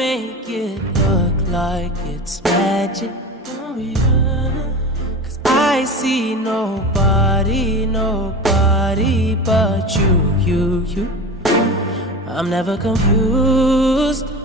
make it look like it's magic. Oh yeah. 'Cause I see nobody but you. I'm never confused.